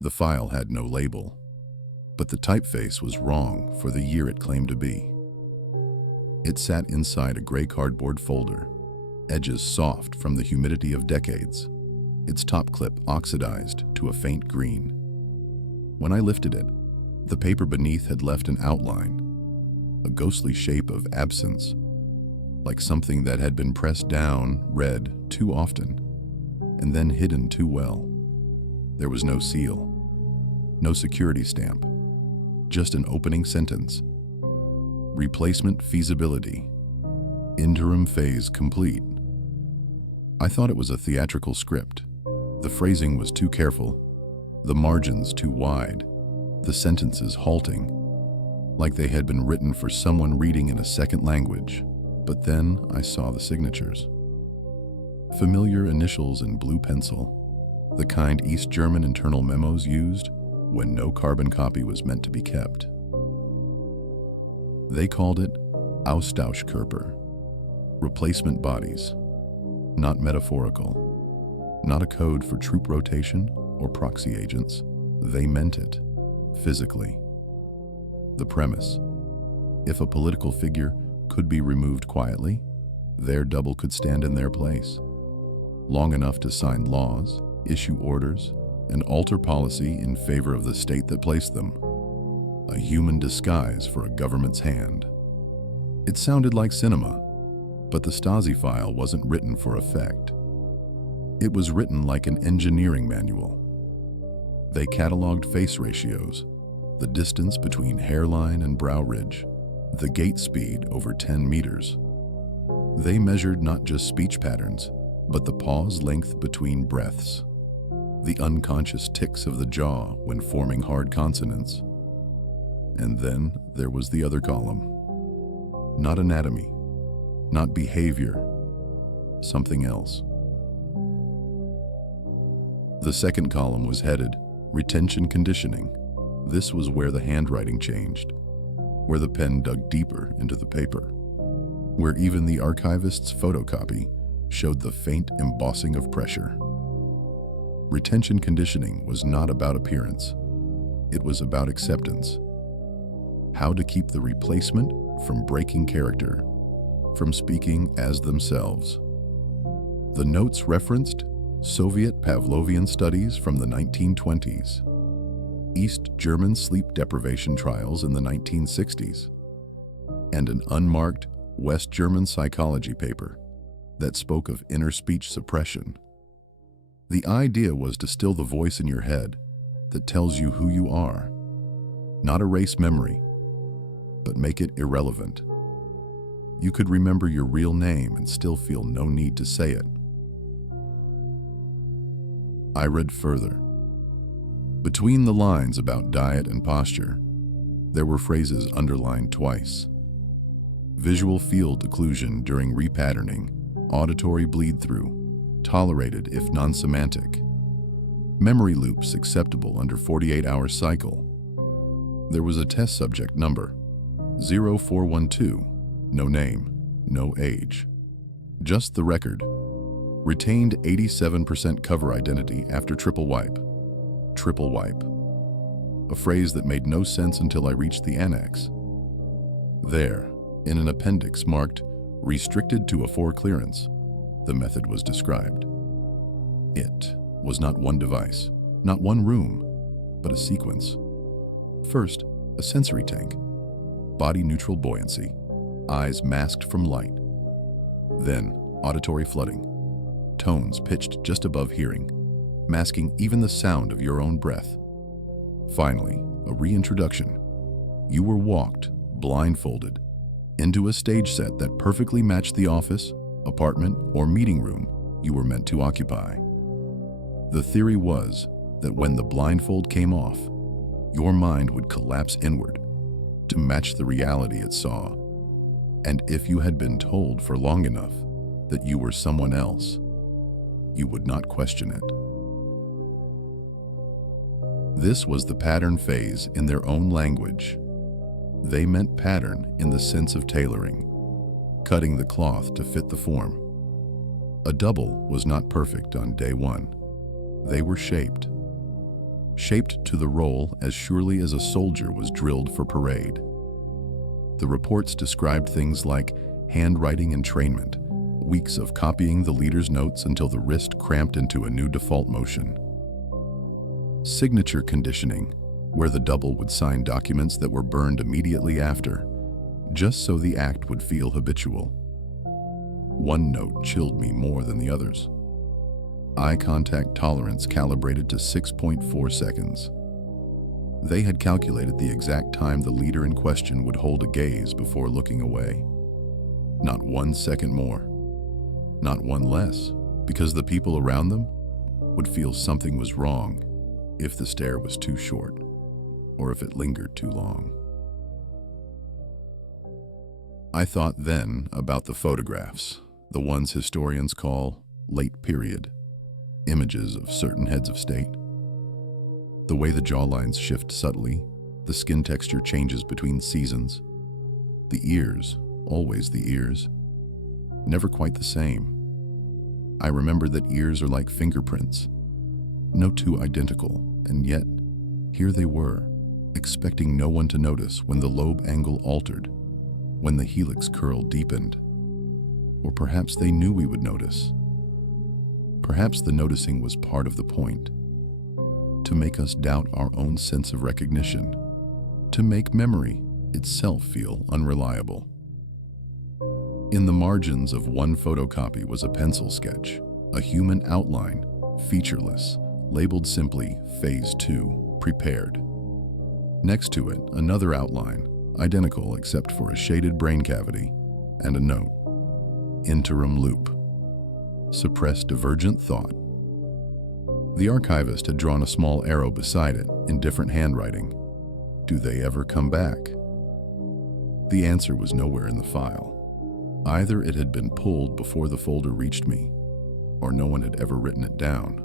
The file had no label, but the typeface was wrong for the year it claimed to be. It sat inside a gray cardboard folder, edges soft from the humidity of decades, its top clip oxidized to a faint green. When I lifted it, the paper beneath had left an outline, a ghostly shape of absence, like something that had been pressed down, read too often, and then hidden too well. There was no seal, no security stamp, just an opening sentence. Replacement feasibility. Interim phase complete. I thought it was a theatrical script. The phrasing was too careful, the margins too wide, the sentences halting, like they had been written for someone reading in a second language. But then I saw the signatures. Familiar initials in blue pencil, the kind East German internal memos used when no carbon copy was meant to be kept. They called it Austauschkörper, replacement bodies, not metaphorical, not a code for troop rotation or proxy agents. They meant it, physically. The premise: if a political figure could be removed quietly, their double could stand in their place, long enough to sign laws, issue orders, and alter policy in favor of the state that placed them. A human disguise for a government's hand. It sounded like cinema, but the Stasi file wasn't written for effect. It was written like an engineering manual. They cataloged face ratios, the distance between hairline and brow ridge, the gait speed over 10 meters. They measured not just speech patterns, but the pause length between breaths, the unconscious ticks of the jaw when forming hard consonants. And then there was the other column. Not anatomy, not behavior, something else. The second column was headed Retention Conditioning. This was where the handwriting changed, where the pen dug deeper into the paper, where even the archivist's photocopy showed the faint embossing of pressure. Retention conditioning was not about appearance. It was about acceptance. How to keep the replacement from breaking character, from speaking as themselves. The notes referenced Soviet Pavlovian studies from the 1920s, East German sleep deprivation trials in the 1960s, and an unmarked West German psychology paper that spoke of inner speech suppression. The idea was to still the voice in your head that tells you who you are, not erase memory, but make it irrelevant. You could remember your real name and still feel no need to say it. I read further. Between the lines about diet and posture, there were phrases underlined twice. Visual field occlusion during repatterning, auditory bleed-through, tolerated if non-semantic. Memory loops acceptable under 48-hour cycle. There was a test subject number, 0412, no name, no age. Just the record. Retained 87% cover identity after triple wipe. Triple wipe. A phrase that made no sense until I reached the annex. There, in an appendix marked restricted to a 4 clearance, the method was described. It was not one device, not one room, but a sequence. First, a sensory tank, body neutral buoyancy, eyes masked from light. Then, auditory flooding, tones pitched just above hearing, masking even the sound of your own breath. Finally, a reintroduction. You were walked, blindfolded, into a stage set that perfectly matched the office, apartment, or meeting room you were meant to occupy. The theory was that when the blindfold came off, your mind would collapse inward to match the reality it saw. And if you had been told for long enough that you were someone else, you would not question it. This was the pattern phase in their own language. They meant pattern in the sense of tailoring, cutting the cloth to fit the form. A double was not perfect on day one. They were shaped. shaped to the role as surely as a soldier was drilled for parade. The reports described things like handwriting entrainment, weeks of copying the leader's notes until the wrist cramped into a new default motion. Signature conditioning, where the double would sign documents that were burned immediately after, just so the act would feel habitual. One note chilled me more than the others. Eye contact tolerance calibrated to 6.4 seconds. They had calculated the exact time the leader in question would hold a gaze before looking away. Not 1 second more, not one less, because the people around them would feel something was wrong if the stare was too short or if it lingered too long. I thought then about the photographs, the ones historians call late period, images of certain heads of state. The way the jawlines shift subtly, the skin texture changes between seasons. The ears, always the ears, never quite the same. I remembered that ears are like fingerprints, no two identical, and yet here they were, expecting no one to notice when the lobe angle altered, when the helix curl deepened. Or perhaps they knew we would notice. Perhaps the noticing was part of the point, to make us doubt our own sense of recognition, to make memory itself feel unreliable. In the margins of one photocopy was a pencil sketch, a human outline, featureless, labeled simply Phase 2, Prepared. Next to it, another outline, identical except for a shaded brain cavity, and a note, Interim Loop, Suppressed Divergent Thought. The archivist had drawn a small arrow beside it in different handwriting. Do they ever come back? The answer was nowhere in the file. Either it had been pulled before the folder reached me, or no one had ever written it down.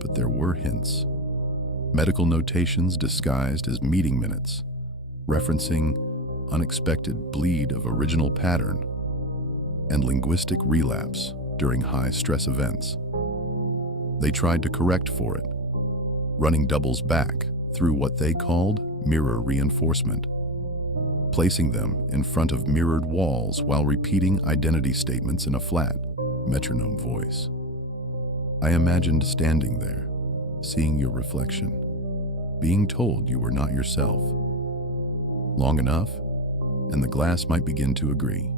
But there were hints. Medical notations disguised as meeting minutes, referencing unexpected bleed of original pattern, and linguistic relapse during high-stress events. They tried to correct for it, running doubles back through what they called mirror reinforcement, placing them in front of mirrored walls while repeating identity statements in a flat, metronome voice. I imagined standing there, seeing your reflection, being told you were not yourself. Long enough, and the glass might begin to agree.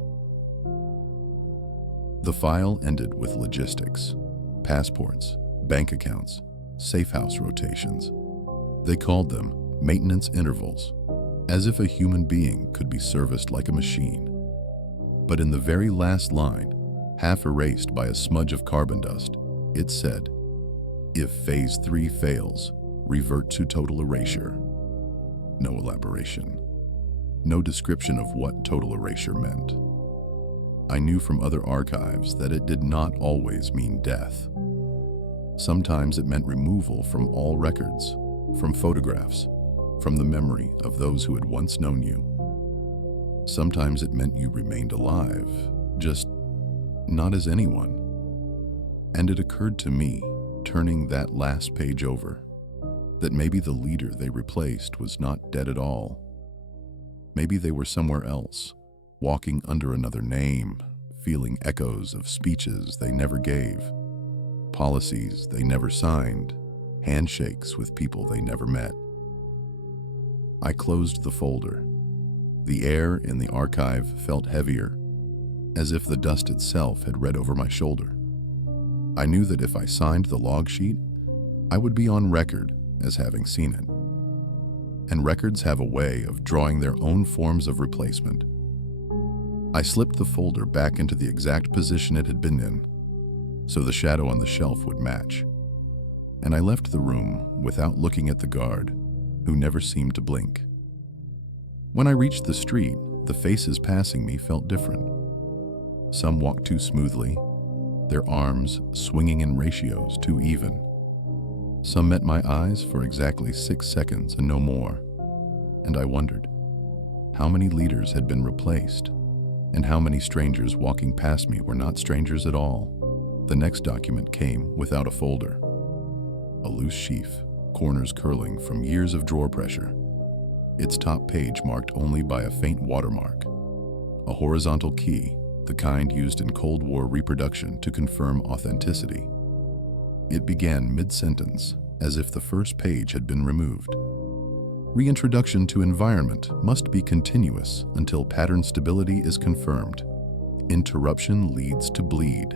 The file ended with logistics, passports, bank accounts, safe house rotations. They called them maintenance intervals, as if a human being could be serviced like a machine. But in the very last line, half erased by a smudge of carbon dust, it said, if Phase 3 fails, revert to total erasure. No elaboration. No description of what total erasure meant. I knew from other archives that it did not always mean death. Sometimes it meant removal from all records, from photographs, from the memory of those who had once known you. Sometimes it meant you remained alive, just not as anyone. And it occurred to me, turning that last page over, that maybe the leader they replaced was not dead at all. Maybe they were somewhere else, walking under another name, feeling echoes of speeches they never gave, policies they never signed, handshakes with people they never met. I closed the folder. The air in the archive felt heavier, as if the dust itself had read over my shoulder. I knew that if I signed the log sheet, I would be on record as having seen it. And records have a way of drawing their own forms of replacement. I slipped the folder back into the exact position it had been in, so the shadow on the shelf would match. And I left the room without looking at the guard, who never seemed to blink. When I reached the street, the faces passing me felt different. Some walked too smoothly, their arms swinging in ratios too even. Some met my eyes for exactly 6 seconds and no more, and I wondered how many leaders had been replaced, and how many strangers walking past me were not strangers at all. The next document came without a folder. A loose sheaf, corners curling from years of drawer pressure, its top page marked only by a faint watermark, a horizontal key, the kind used in Cold War reproduction to confirm authenticity. It began mid-sentence, as if the first page had been removed. Reintroduction to environment must be continuous until pattern stability is confirmed. Interruption leads to bleed.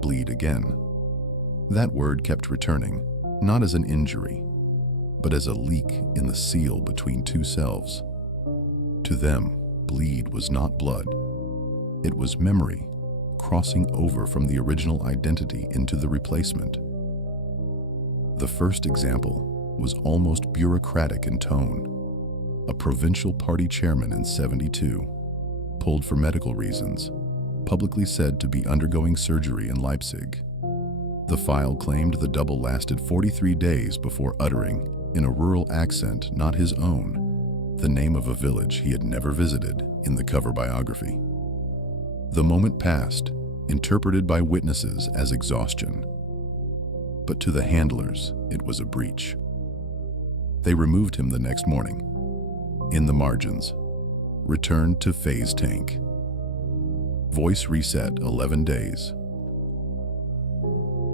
Bleed again. That word kept returning, not as an injury, but as a leak in the seal between two selves. To them, bleed was not blood. It was memory, crossing over from the original identity into the replacement. The first example was almost bureaucratic in tone. A provincial party chairman in '72, pulled for medical reasons, publicly said to be undergoing surgery in Leipzig. The file claimed the double lasted 43 days before uttering, in a rural accent not his own, the name of a village he had never visited in the cover biography. The moment passed, interpreted by witnesses as exhaustion. But to the handlers, it was a breach. They removed him the next morning. In the margins, returned to phase tank. Voice reset 11 days.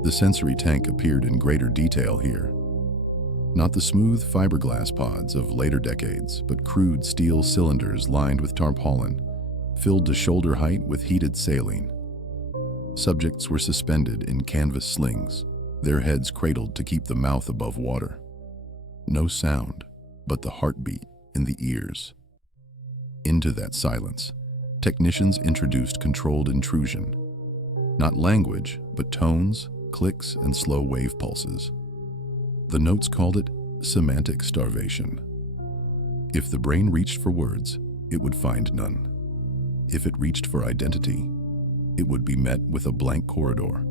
The sensory tank appeared in greater detail here. Not the smooth fiberglass pods of later decades, but crude steel cylinders lined with tarpaulin, filled to shoulder height with heated saline. Subjects were suspended in canvas slings, their heads cradled to keep the mouth above water. No sound, but the heartbeat in the ears. Into that silence, technicians introduced controlled intrusion. Not language, but tones, clicks, and slow wave pulses. The notes called it semantic starvation. If the brain reached for words, it would find none. If it reached for identity, it would be met with a blank corridor.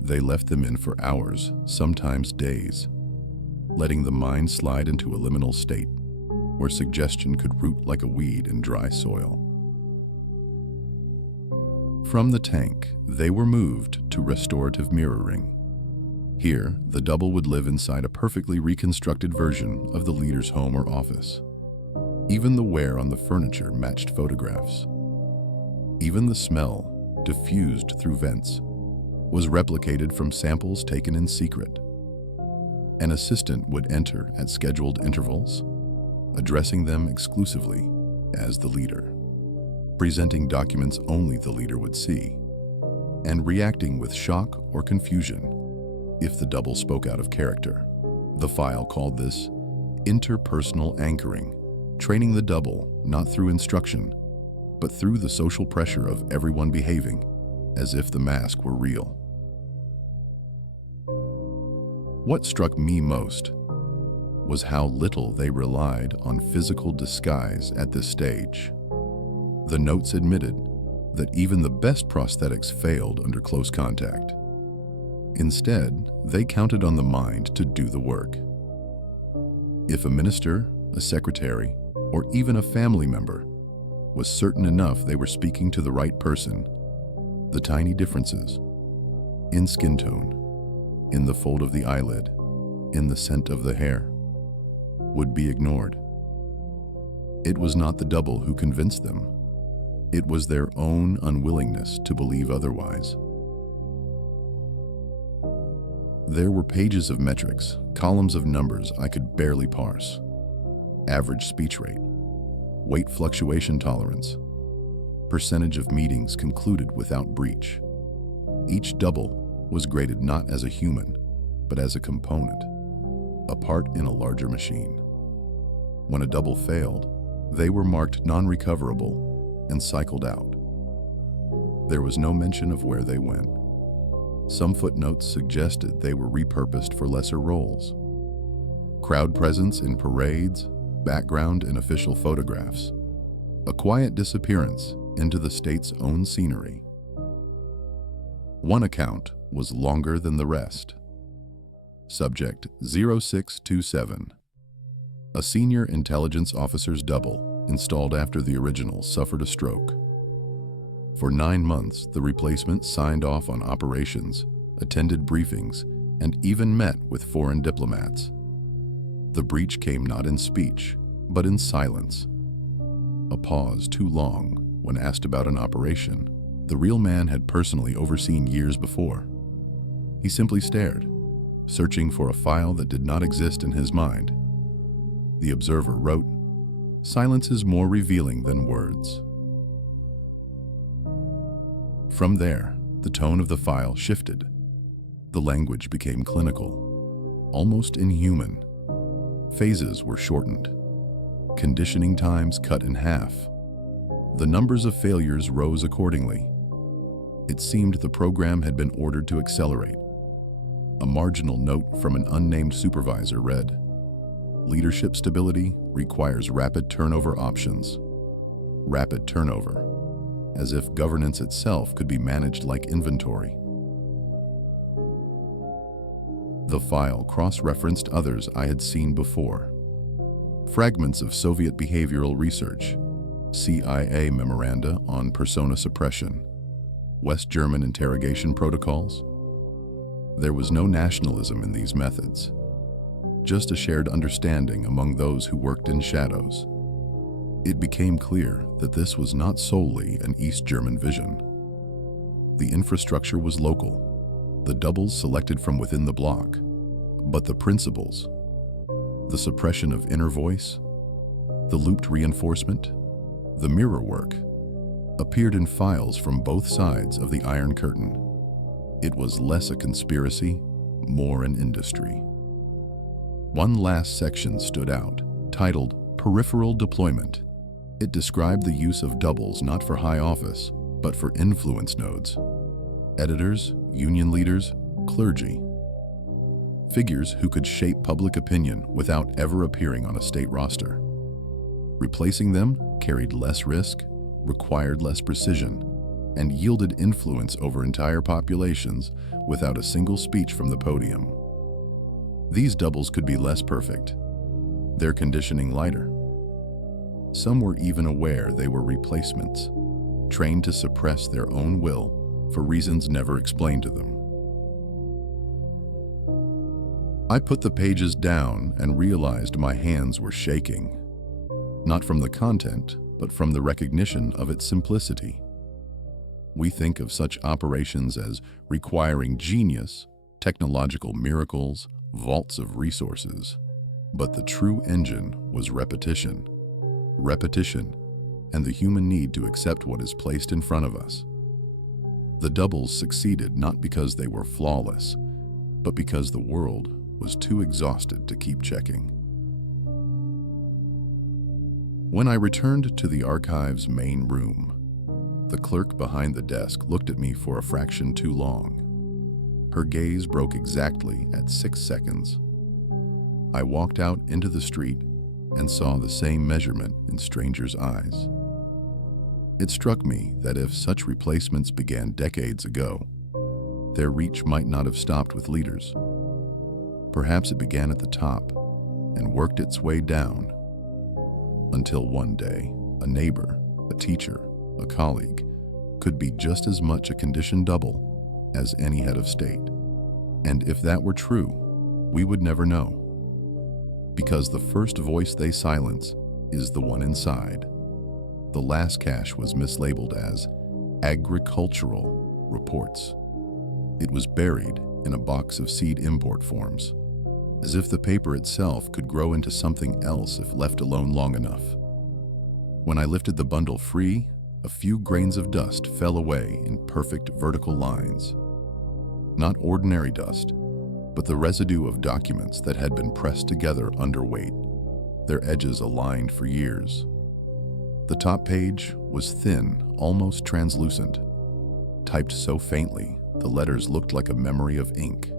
They left them in for hours, sometimes days, letting the mind slide into a liminal state where suggestion could root like a weed in dry soil. From the tank, they were moved to restorative mirroring. Here, the double would live inside a perfectly reconstructed version of the leader's home or office. Even the wear on the furniture matched photographs. Even the smell, diffused through vents, was replicated from samples taken in secret. An assistant would enter at scheduled intervals, addressing them exclusively as the leader, presenting documents only the leader would see, and reacting with shock or confusion if the double spoke out of character. The file called this interpersonal anchoring, training the double not through instruction, but through the social pressure of everyone behaving as if the mask were real. What struck me most was how little they relied on physical disguise at this stage. The notes admitted that even the best prosthetics failed under close contact. Instead, they counted on the mind to do the work. If a minister, a secretary, or even a family member was certain enough they were speaking to the right person, the tiny differences in skin tone, in the fold of the eyelid, in the scent of the hair, would be ignored. It was not the double who convinced them. It was their own unwillingness to believe otherwise. There were pages of metrics, columns of numbers I could barely parse. Average speech rate, weight fluctuation tolerance, percentage of meetings concluded without breach. Each double was graded not as a human, but as a component, a part in a larger machine. When a double failed, they were marked non-recoverable and cycled out. There was no mention of where they went. Some footnotes suggested they were repurposed for lesser roles. Crowd presence in parades, background in official photographs, a quiet disappearance into the state's own scenery. One account was longer than the rest. Subject 0627. A senior intelligence officer's double, installed after the original, suffered a stroke. For 9 months, the replacement signed off on operations, attended briefings, and even met with foreign diplomats. The breach came not in speech, but in silence. A pause too long when asked about an operation the real man had personally overseen years before. He simply stared, searching for a file that did not exist in his mind. The observer wrote, "Silence is more revealing than words." From there, the tone of the file shifted. The language became clinical, almost inhuman. Phases were shortened. Conditioning times cut in half. The numbers of failures rose accordingly. It seemed the program had been ordered to accelerate. A marginal note from an unnamed supervisor read, "Leadership stability requires rapid turnover options." Rapid turnover, as if governance itself could be managed like inventory. The file cross-referenced others I had seen before. Fragments of Soviet behavioral research, CIA memoranda on persona suppression, West German interrogation protocols. There was no nationalism in these methods, just a shared understanding among those who worked in shadows. It became clear that this was not solely an East German vision. The infrastructure was local, the doubles selected from within the bloc, but the principles, the suppression of inner voice, the looped reinforcement, the mirror work, appeared in files from both sides of the Iron Curtain. It was less a conspiracy, more an industry. One last section stood out, titled Peripheral Deployment. It described the use of doubles not for high office, but for influence nodes. Editors, union leaders, clergy. Figures who could shape public opinion without ever appearing on a state roster. Replacing them carried less risk, required less precision, and yielded influence over entire populations without a single speech from the podium. These doubles could be less perfect, their conditioning lighter. Some were even aware they were replacements, trained to suppress their own will for reasons never explained to them. I put the pages down and realized my hands were shaking, not from the content, but from the recognition of its simplicity. We think of such operations as requiring genius, technological miracles, vaults of resources, but the true engine was repetition. Repetition, and the human need to accept what is placed in front of us. The doubles succeeded not because they were flawless, but because the world was too exhausted to keep checking. When I returned to the archive's main room, the clerk behind the desk looked at me for a fraction too long. Her gaze broke exactly at 6 seconds. I walked out into the street and saw the same measurement in strangers' eyes. It struck me that if such replacements began decades ago, their reach might not have stopped with leaders. Perhaps it began at the top and worked its way down, until one day, a neighbor, a teacher, a colleague, could be just as much a conditioned double as any head of state. And if that were true, we would never know. Because the first voice they silence is the one inside. The last cache was mislabeled as agricultural reports. It was buried in a box of seed import forms, as if the paper itself could grow into something else if left alone long enough. When I lifted the bundle free, a few grains of dust fell away in perfect vertical lines. Not ordinary dust, but the residue of documents that had been pressed together under weight, their edges aligned for years. The top page was thin, almost translucent. Typed so faintly, the letters looked like a memory of ink.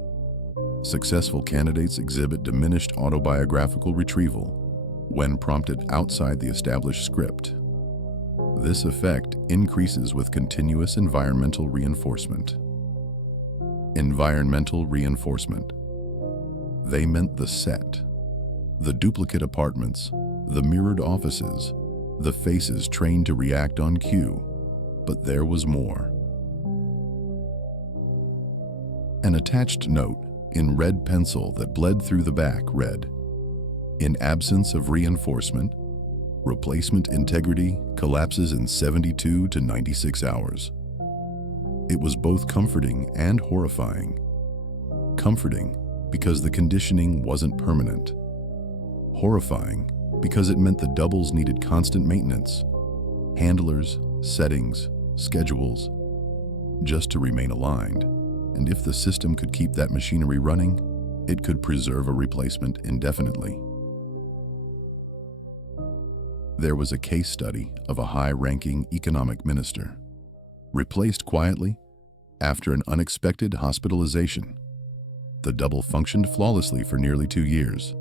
Successful candidates exhibit diminished autobiographical retrieval when prompted outside the established script. This effect increases with continuous environmental reinforcement. Environmental reinforcement. They meant the set, the duplicate apartments, the mirrored offices, the faces trained to react on cue, but there was more. An attached note in red pencil that bled through the back read, "In absence of reinforcement, replacement integrity collapses in 72 to 96 hours." It was both comforting and horrifying. Comforting because the conditioning wasn't permanent. Horrifying because it meant the doubles needed constant maintenance, handlers, settings, schedules, just to remain aligned. And if the system could keep that machinery running, it could preserve a replacement indefinitely. There was a case study of a high-ranking economic minister, replaced quietly after an unexpected hospitalization. The double functioned flawlessly for nearly 2 years.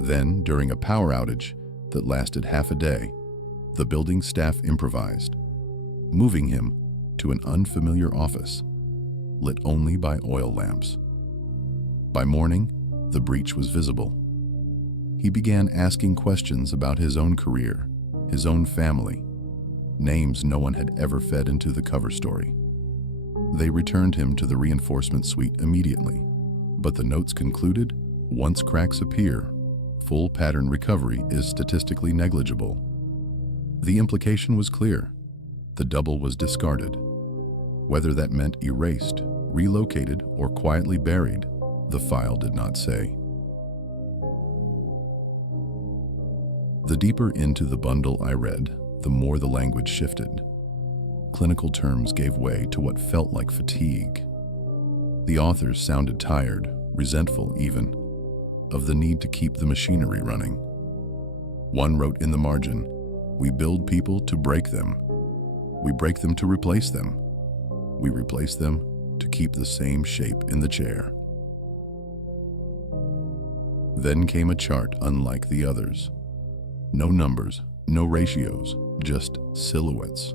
Then, during a power outage that lasted half a day, the building staff improvised, moving him to an unfamiliar office, lit only by oil lamps. By morning, the breach was visible. He began asking questions about his own career, his own family, names no one had ever fed into the cover story. They returned him to the reinforcement suite immediately, but the notes concluded, once cracks appear, full pattern recovery is statistically negligible. The implication was clear. The double was discarded. Whether that meant erased, relocated, or quietly buried, the file did not say. The deeper into the bundle I read, the more the language shifted. Clinical terms gave way to what felt like fatigue. The authors sounded tired, resentful even, of the need to keep the machinery running. One wrote in the margin, "We build people to break them. We break them to replace them. We replace them to keep the same shape in the chair." Then came a chart unlike the others. No numbers, no ratios, just silhouettes.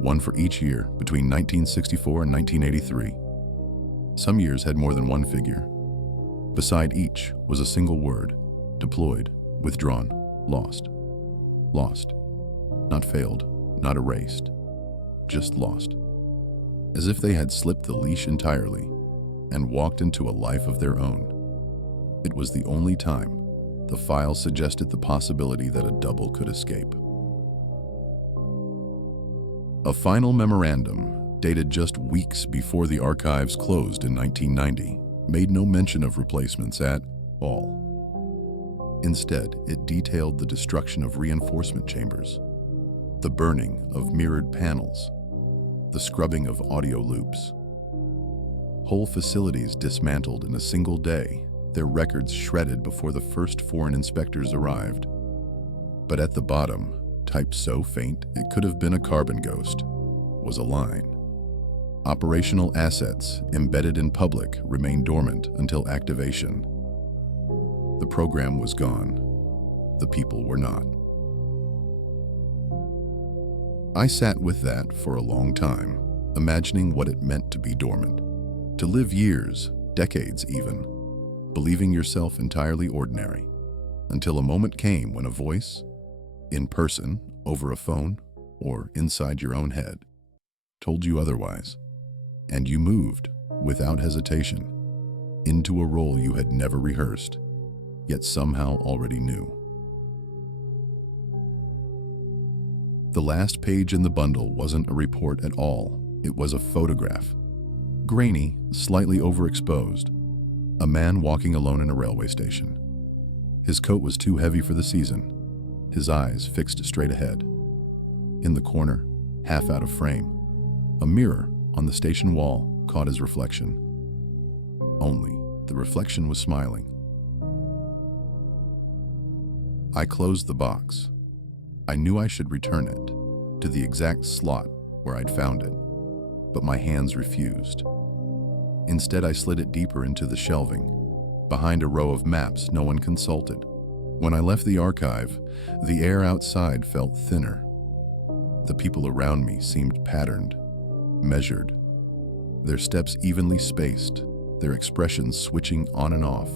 One for each year between 1964 and 1983. Some years had more than one figure. Beside each was a single word: deployed, withdrawn, lost. Lost. Not failed, not erased, just lost. As if they had slipped the leash entirely and walked into a life of their own. It was the only time the file suggested the possibility that a double could escape. A final memorandum, dated just weeks before the archives closed in 1990, made no mention of replacements at all. Instead, it detailed the destruction of reinforcement chambers, the burning of mirrored panels, the scrubbing of audio loops. Whole facilities dismantled in a single day, their records shredded before the first foreign inspectors arrived. But at the bottom, typed so faint it could have been a carbon ghost, was a line. Operational assets embedded in public remain dormant until activation. The program was gone. The people were not. I sat with that for a long time, imagining what it meant to be dormant, to live years, decades even, believing yourself entirely ordinary, until a moment came when a voice, in person, over a phone, or inside your own head, told you otherwise, and you moved, without hesitation, into a role you had never rehearsed, yet somehow already knew. The last page in the bundle wasn't a report at all, it was a photograph. Grainy, slightly overexposed. A man walking alone in a railway station. His coat was too heavy for the season, his eyes fixed straight ahead. In the corner, half out of frame, a mirror on the station wall caught his reflection. Only, the reflection was smiling. I closed the box. I knew I should return it, to the exact slot where I'd found it, but my hands refused. Instead, I slid it deeper into the shelving, behind a row of maps no one consulted. When I left the archive, the air outside felt thinner. The people around me seemed patterned, measured, their steps evenly spaced, their expressions switching on and off,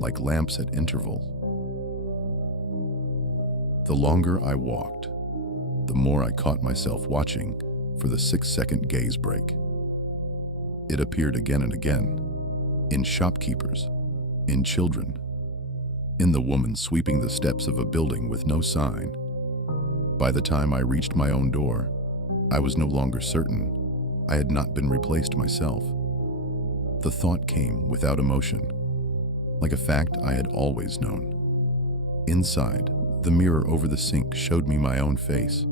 like lamps at intervals. The longer I walked, the more I caught myself watching for the 6-second gaze break. It appeared again and again, in shopkeepers, in children, in the woman sweeping the steps of a building with no sign. By the time I reached my own door, I was no longer certain I had not been replaced myself. The thought came without emotion, like a fact I had always known. Inside, the mirror over the sink showed me my own face.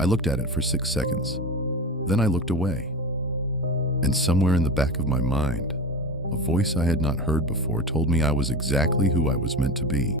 I looked at it for 6 seconds. Then I looked away. And somewhere in the back of my mind, a voice I had not heard before told me I was exactly who I was meant to be.